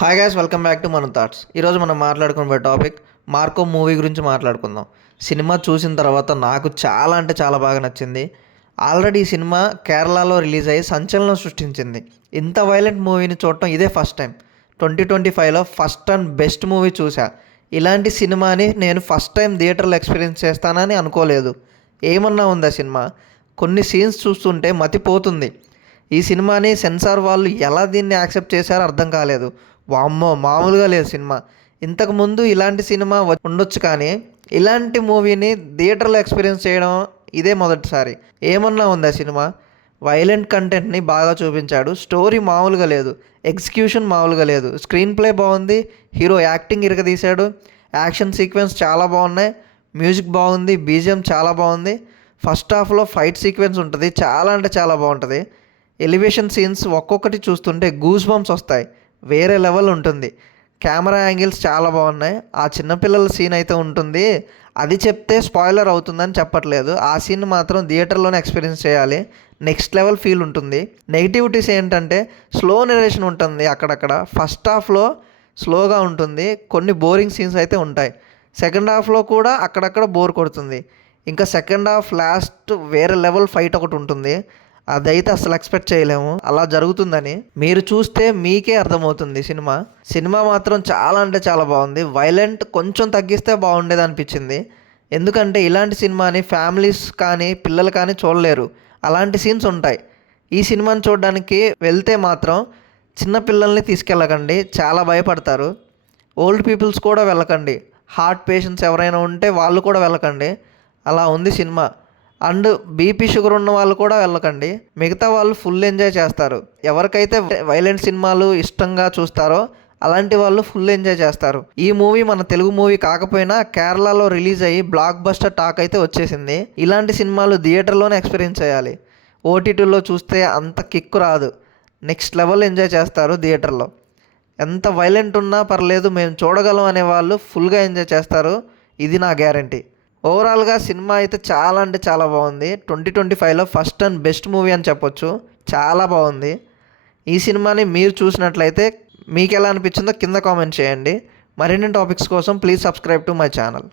Hi guys, welcome back to మన thoughts. ఈరోజు మనం మాట్లాడుకునే టాపిక్ మార్కో మూవీ గురించి మాట్లాడుకుందాం. సినిమా చూసిన తర్వాత నాకు చాలా అంటే చాలా బాగా నచ్చింది. ఆల్రెడీ ఈ సినిమా కేరళలో రిలీజ్ అయ్యి సంచలనం సృష్టించింది. ఇంత వైలెంట్ మూవీని చూడటం ఇదే ఫస్ట్ టైం. 2025లో ఫస్ట్ అండ్ బెస్ట్ మూవీ చూసా. ఇలాంటి సినిమాని నేను ఫస్ట్ టైం థియేటర్లో ఎక్స్పీరియన్స్ చేస్తానని అనుకోలేదు. ఏమన్నా ఉందా సినిమా? కొన్ని సీన్స్ చూస్తుంటే మతిపోతుంది. ఈ సినిమాని సెన్సార్ వాళ్ళు ఎలా దీన్ని యాక్సెప్ట్ చేశారో అర్థం కాలేదు. వామ్మో, మామూలుగా లేదు సినిమా. ఇంతకుముందు ఇలాంటి సినిమా ఉండొచ్చు, కానీ ఇలాంటి మూవీని థియేటర్లో ఎక్స్పీరియన్స్ చేయడం ఇదే మొదటిసారి. ఏమన్నా ఉందా సినిమా? వైలెంట్ కంటెంట్ని బాగా చూపించాడు. స్టోరీ మామూలుగా లేదు, ఎగ్జిక్యూషన్ మామూలుగా లేదు. స్క్రీన్ ప్లే బాగుంది, హీరో యాక్టింగ్ ఇరగదీశాడు, యాక్షన్ సీక్వెన్స్ చాలా బాగున్నాయి, మ్యూజిక్ బాగుంది, బీజిఎం చాలా బాగుంది. ఫస్ట్ హాఫ్లో ఫైట్ సీక్వెన్స్ ఉంటుంది, చాలా అంటే చాలా బాగుంటుంది. ఎలివేషన్ సీన్స్ ఒక్కొక్కటి చూస్తుంటే గూస్ బంప్స్ వస్తాయి, వేరే లెవెల్ ఉంటుంది. కెమెరా యాంగిల్స్ చాలా బాగున్నాయి. ఆ చిన్నపిల్లల సీన్ అయితే ఉంటుంది, అది చెప్తే స్పాయిలర్ అవుతుందని చెప్పట్లేదు. ఆ సీన్ మాత్రం థియేటర్లోనే ఎక్స్పీరియన్స్ చేయాలి, నెక్స్ట్ లెవెల్ ఫీల్ ఉంటుంది. నెగిటివిటీస్ ఏంటంటే స్లో నెరేషన్ ఉంటుంది అక్కడక్కడ. ఫస్ట్ హాఫ్లో స్లోగా ఉంటుంది, కొన్ని బోరింగ్ సీన్స్ అయితే ఉంటాయి. సెకండ్ హాఫ్లో కూడా అక్కడక్కడ బోర్ కొడుతుంది. ఇంకా సెకండ్ హాఫ్ లాస్ట్ వేరే లెవెల్ ఫైట్ ఒకటి ఉంటుంది, అదైతే అసలు ఎక్స్పెక్ట్ చేయలేము అలా జరుగుతుందని. మీరు చూస్తే మీకే అర్థమవుతుంది. సినిమా మాత్రం చాలా అంటే చాలా బాగుంది. వైలెంట్ కొంచెం తగ్గిస్తే బాగుండేది అనిపించింది. ఎందుకంటే ఇలాంటి సినిమాని ఫ్యామిలీస్ కానీ పిల్లలు కానీ చూడలేరు, అలాంటి సీన్స్ ఉంటాయి. ఈ సినిమాని చూడడానికి వెళ్తే మాత్రం చిన్న పిల్లల్ని తీసుకెళ్ళకండి, చాలా భయపడతారు. ఓల్డ్ పీపుల్స్ కూడా వెళ్ళకండి, హార్ట్ పేషెంట్స్ ఎవరైనా ఉంటే వాళ్ళు కూడా వెళ్ళకండి. అలా ఉంది సినిమా. అండ్ బీపీ షుగర్ ఉన్న వాళ్ళు కూడా వెళ్ళకండి, మిగతా వాళ్ళు ఫుల్ ఎంజాయ్ చేస్తారు. ఎవరికైతే వైలెంట్ సినిమాలు ఇష్టంగా చూస్తారో అలాంటి వాళ్ళు ఫుల్ ఎంజాయ్ చేస్తారు. ఈ మూవీ మన తెలుగు మూవీ కాకపోయినా కేరళలో రిలీజ్ అయ్యి బ్లాక్ బస్టర్ టాక్ అయితే వచ్చేసింది. ఇలాంటి సినిమాలు థియేటర్లోనే ఎక్స్పీరియన్స్ చేయాలి, ఓటీటీలో చూస్తే అంత కిక్కు రాదు. నెక్స్ట్ లెవెల్ ఎంజాయ్ చేస్తారు థియేటర్లో. ఎంత వైలెంట్ ఉన్నా పర్లేదు, మేము చూడగలం అనే వాళ్ళు ఫుల్గా ఎంజాయ్ చేస్తారు, ఇది నా గ్యారంటీ. ఓవరాల్గా సినిమా అయితే చాలా అంటే చాలా బాగుంది. 2025లో ఫస్ట్ అండ్ బెస్ట్ మూవీ అని చెప్పొచ్చు, చాలా బాగుంది. ఈ సినిమాని మీరు చూసినట్లయితే మీకు ఎలా అనిపించిందో కింద కామెంట్ చేయండి. మరిన్ని టాపిక్స్ కోసం please subscribe to my channel.